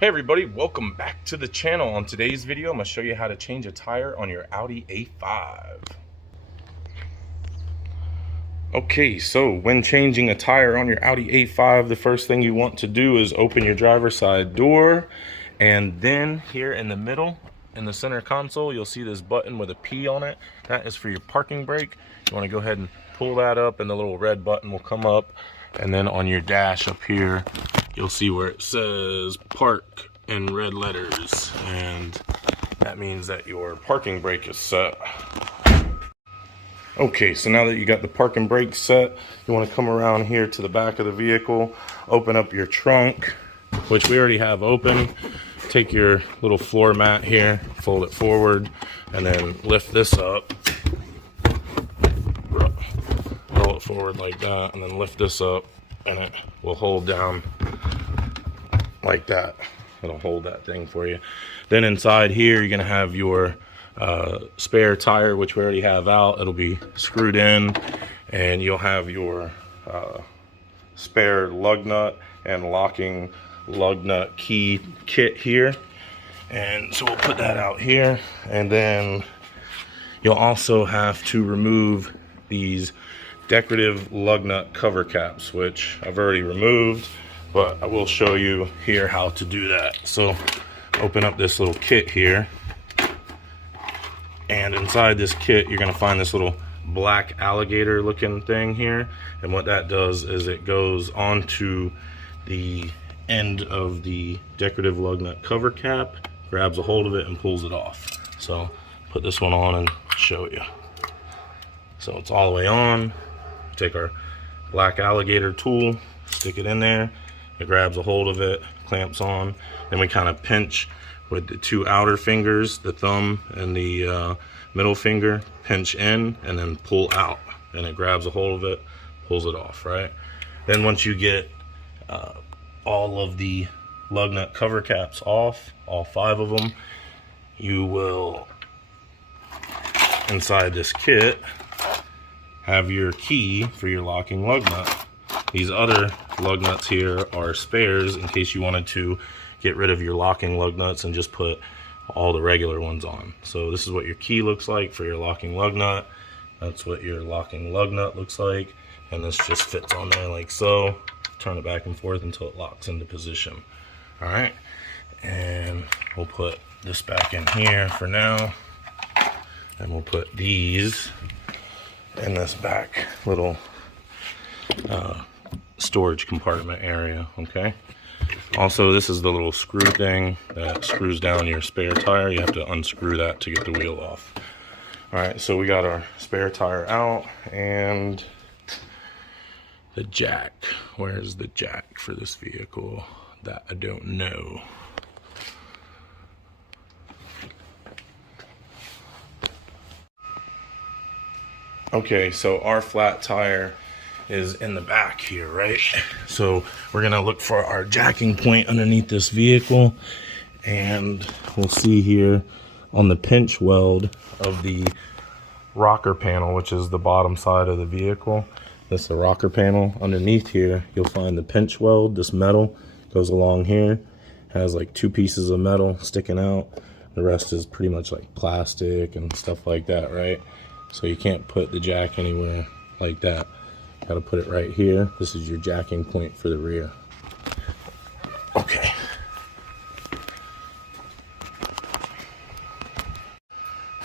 Hey everybody, welcome back to the channel. On today's video, I'm going to show you how to change a tire on your Audi A5. Okay, so when changing a tire on your Audi A5, the first thing you want to do is open your driver's side door, and then here in the middle, in the center console, you'll see this button with a P on it. That is for your parking brake. You want to go ahead and pull that up, and the little red button will come up, and then on your dash up here, you'll see where it says park in red letters, and that means that your parking brake is set. Okay, so now that you got the parking brake set, you want to come around here to the back of the vehicle, open up your trunk, which we already have open. Take your little floor mat here, fold it forward, and then lift this up. Roll it forward like that, and then lift this up, and it will hold down like that. It'll hold that thing for you. Then inside here, you're gonna have your spare tire, which we already have out. It'll be screwed in, and you'll have your spare lug nut and locking lug nut key kit here. And so we'll put that out here, and then you'll also have to remove these decorative lug nut cover caps, which I've already removed, but I will show you here how to do that. So open up this little kit here, and inside this kit you're going to find this little black alligator looking thing here, and what that does is it goes onto the end of the decorative lug nut cover cap, grabs a hold of it and pulls it off. So put this one on and show you. So it's all the way on. Take our black alligator tool, stick it in there. It grabs a hold of it, clamps on, then we kind of pinch with the two outer fingers, the thumb and the middle finger, pinch in and then pull out, and it grabs a hold of it, pulls it off, right? Then once you get all of the lug nut cover caps off, all 5 of them, you will, inside this kit, have your key for your locking lug nut. These other lug nuts here are spares in case you wanted to get rid of your locking lug nuts and just put all the regular ones on. So this is what your key looks like for your locking lug nut. That's what your locking lug nut looks like. And this just fits on there like so. Turn it back and forth until it locks into position. All right, and we'll put this back in here for now. And we'll put these in this back little storage compartment area, okay? Also, this is the little screw thing that screws down your spare tire. You have to unscrew that to get the wheel off. All right, so we got our spare tire out, and the jack. Where's the jack for this vehicle? That I don't know. Okay, so our flat tire is in the back here, right? So we're gonna look for our jacking point underneath this vehicle, and we'll see here on the pinch weld of the rocker panel, which is the bottom side of the vehicle. That's the rocker panel. Underneath here, you'll find the pinch weld. This metal goes along here, has like 2 pieces of metal sticking out. The rest is pretty much like plastic and stuff like that, right? So you can't put the jack anywhere like that. Got to put it right here. This is your jacking point for the rear. Okay.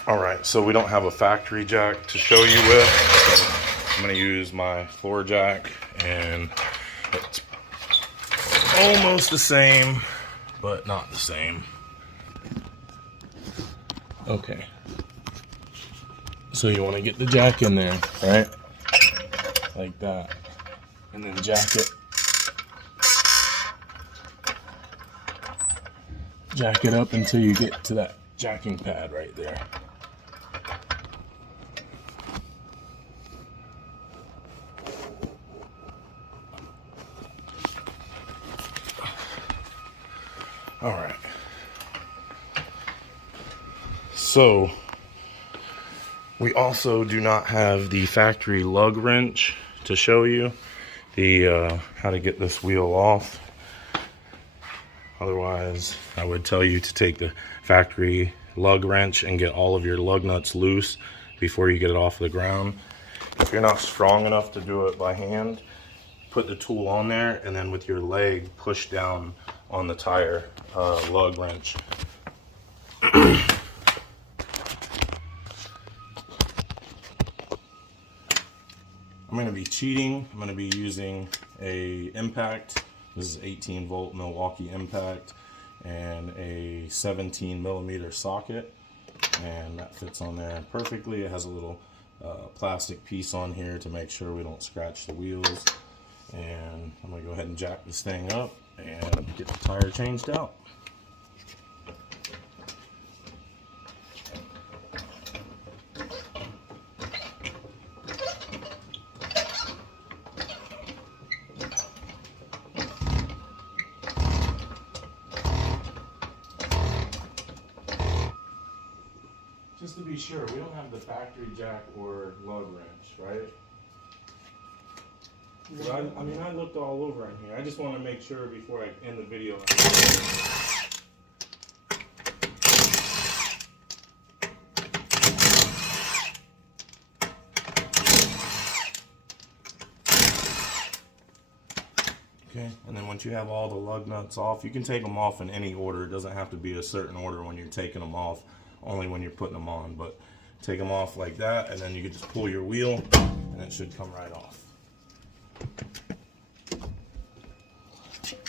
All right, so we don't have a factory jack to show you with, so I'm going to use my floor jack, and it's almost the same, but not the same. Okay. So you want to get the jack in there, right? Like that, and then jack it. Jack it up until you get to that jacking pad right there. All right. So we also do not have the factory lug wrench to show you the how to get this wheel off. Otherwise, I would tell you to take the factory lug wrench and get all of your lug nuts loose before you get it off the ground. If you're not strong enough to do it by hand, put the tool on there and then with your leg push down on the tire lug wrench. I'm going to be cheating. I'm going to be using a impact. This is 18 volt Milwaukee impact and a 17 millimeter socket, and that fits on there perfectly. It has a little plastic piece on here to make sure we don't scratch the wheels. And I'm going to go ahead and jack this thing up and get the tire changed out. Just to be sure, we don't have the factory jack or lug wrench, right? I mean, I looked all over in here. I just want to make sure before I end the video. Okay, and then once you have all the lug nuts off, you can take them off in any order. It doesn't have to be a certain order when you're taking them off, only when you're putting them on. But take them off like that, and then you can just pull your wheel, and it should come right off.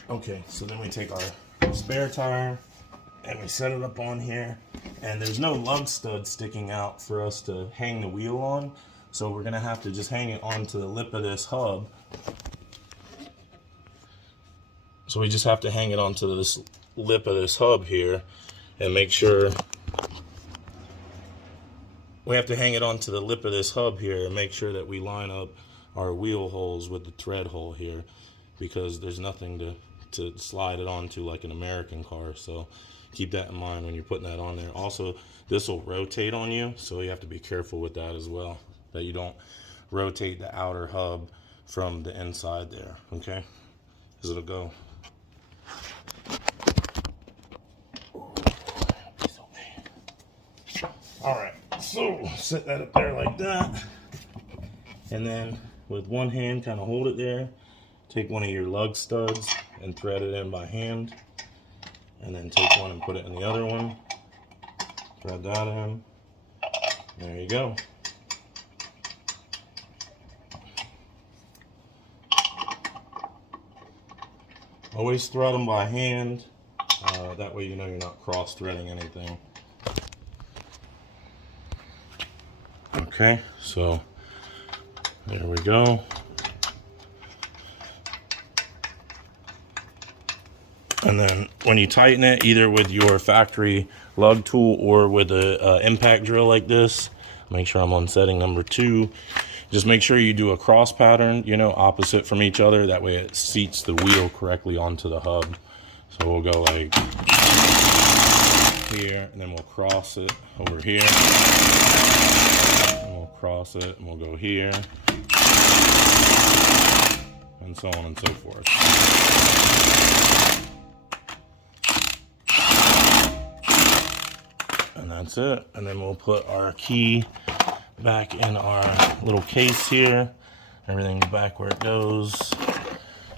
Okay, so then we take our spare tire and we set it up on here, and there's no lug stud sticking out for us to hang the wheel on, so we're gonna have to just hang it onto the lip of this hub. So we just have to hang it onto this lip of this hub here and make sure we have to hang it onto the lip of this hub here and make sure that we line up our wheel holes with the thread hole here, because there's nothing to slide it onto like an American car. So keep that in mind when you're putting that on there. Also, this will rotate on you, so you have to be careful with that as well, that you don't rotate the outer hub from the inside there, okay? Because it'll go. Alright, so set that up there like that, and then with one hand kind of hold it there. Take one of your lug studs and thread it in by hand, and then take one and put it in the other one, thread that in. There you go. Always thread them by hand, that way you know you're not cross threading anything. Okay, so there we go. And then when you tighten it, either with your factory lug tool or with a impact drill like this, make sure I'm on setting number 2. Just make sure you do a cross pattern, you know, opposite from each other. That way it seats the wheel correctly onto the hub. So we'll go like here, and then we'll cross it over here. And we'll cross it, and we'll go here. And so on and so forth. And that's it. And then we'll put our key back in our little case here. Everything's back where it goes.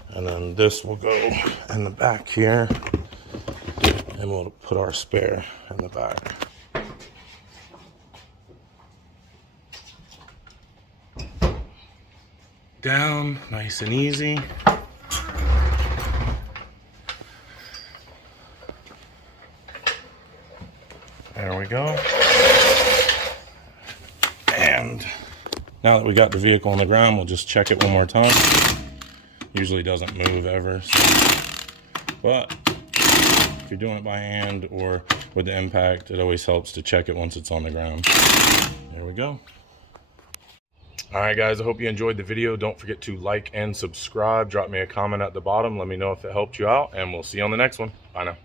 And then this will go in the back here. And we'll put our spare in the back. Down, nice and easy. There we go. And now that we got the vehicle on the ground, we'll just check it one more time. Usually doesn't move ever. So. But if you're doing it by hand or with the impact, it always helps to check it once it's on the ground. There we go. Alright guys, I hope you enjoyed the video. Don't forget to like and subscribe. Drop me a comment at the bottom. Let me know if it helped you out, and we'll see you on the next one. Bye now.